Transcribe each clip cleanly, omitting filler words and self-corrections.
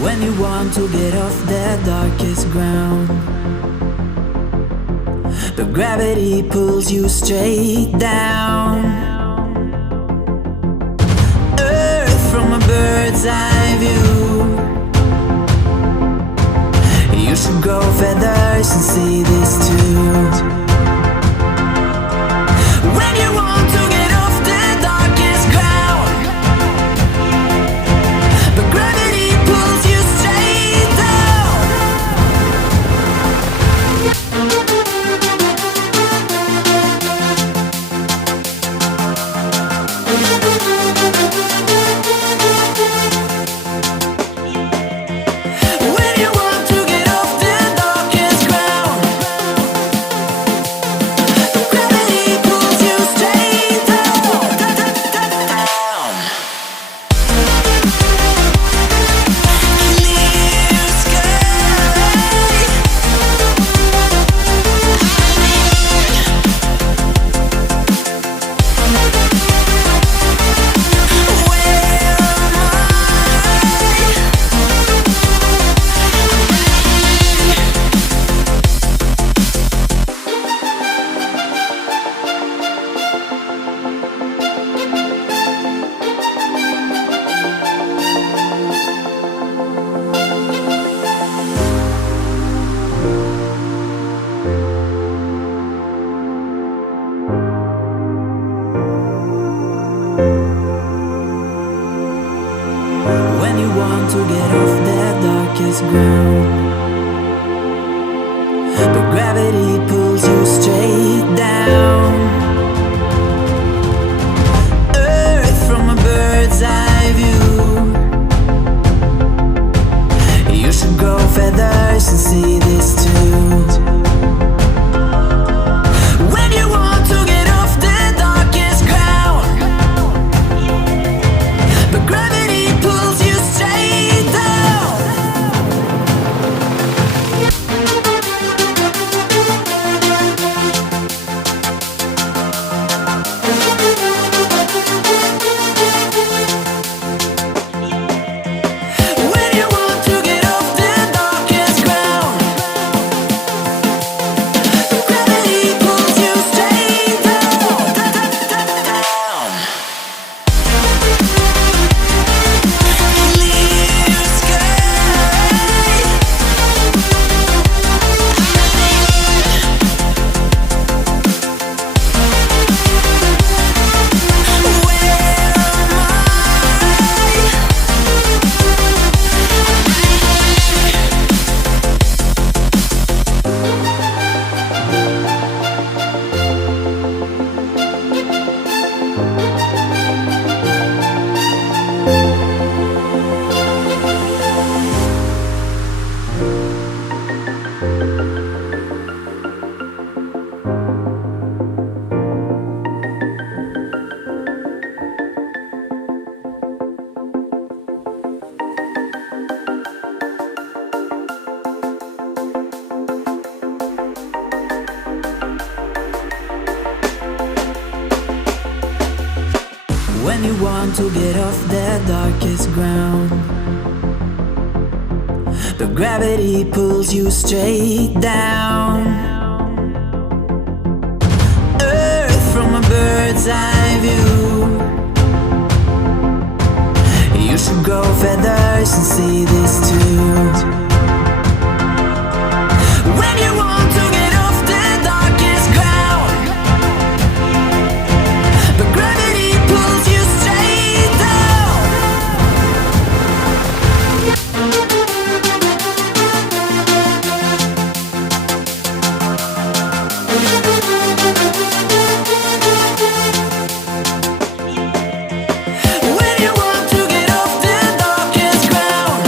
When you want to get off the darkest ground, but gravity pulls you straight down. Earth from a bird's eye view. You should grow feathers and see this too. When you want to get off the darkest ground, but gravity pulls you straight down. When you want to get off the darkest ground, but gravity pulls you straight down, down. Clear sky. When you want to get off the darkest ground, but gravity pulls you straight down. Earth from a bird's eye view. You should grow feathers and see this too. When you want to get off the darkest ground, but gravity pulls you straight down. When you want to get off the darkest ground, but gravity pulls you straight down, down. Clear sky. Where am I? When you want to get off the darkest ground, but gravity pulls you straight down. Earth from a bird's eye view. You should grow feathers and see this too. When you want to get off the darkest ground, but gravity pulls you straight down. When you want to get off the darkest ground,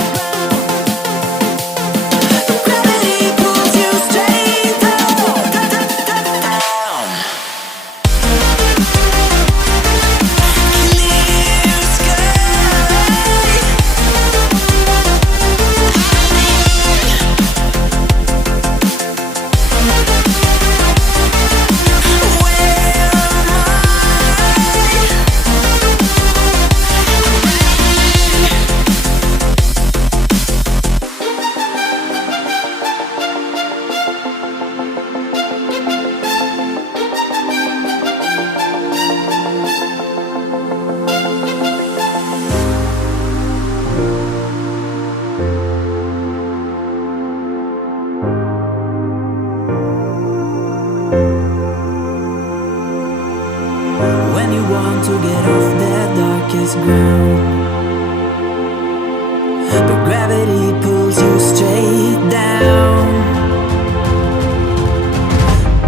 but gravity pulls you straight down.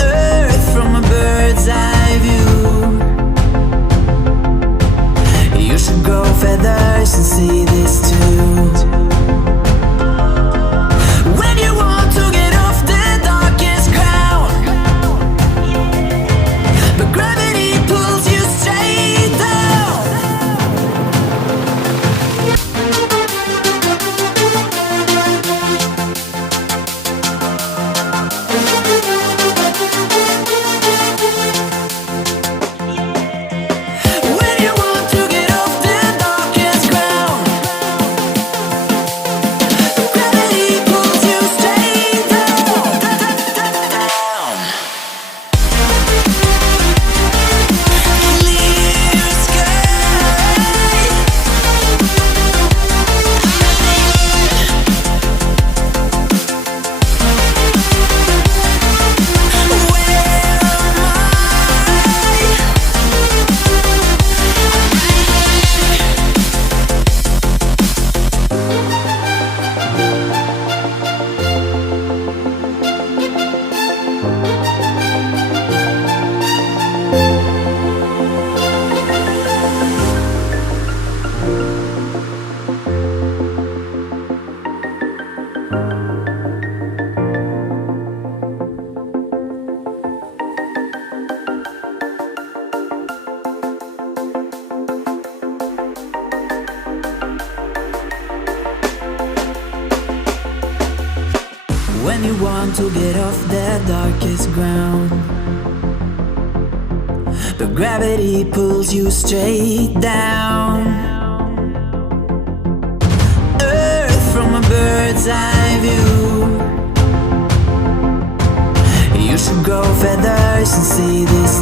Earth from a bird's eye view. You should grow feathers and see this too. When you want to get off the darkest ground, but gravity pulls you straight down. When you want to get off the darkest ground, gravity pulls you straight down. Clear sky. When you want to get off the darkest ground, but gravity pulls you straight down. Earth from a bird's eye view. You should grow feathers and see this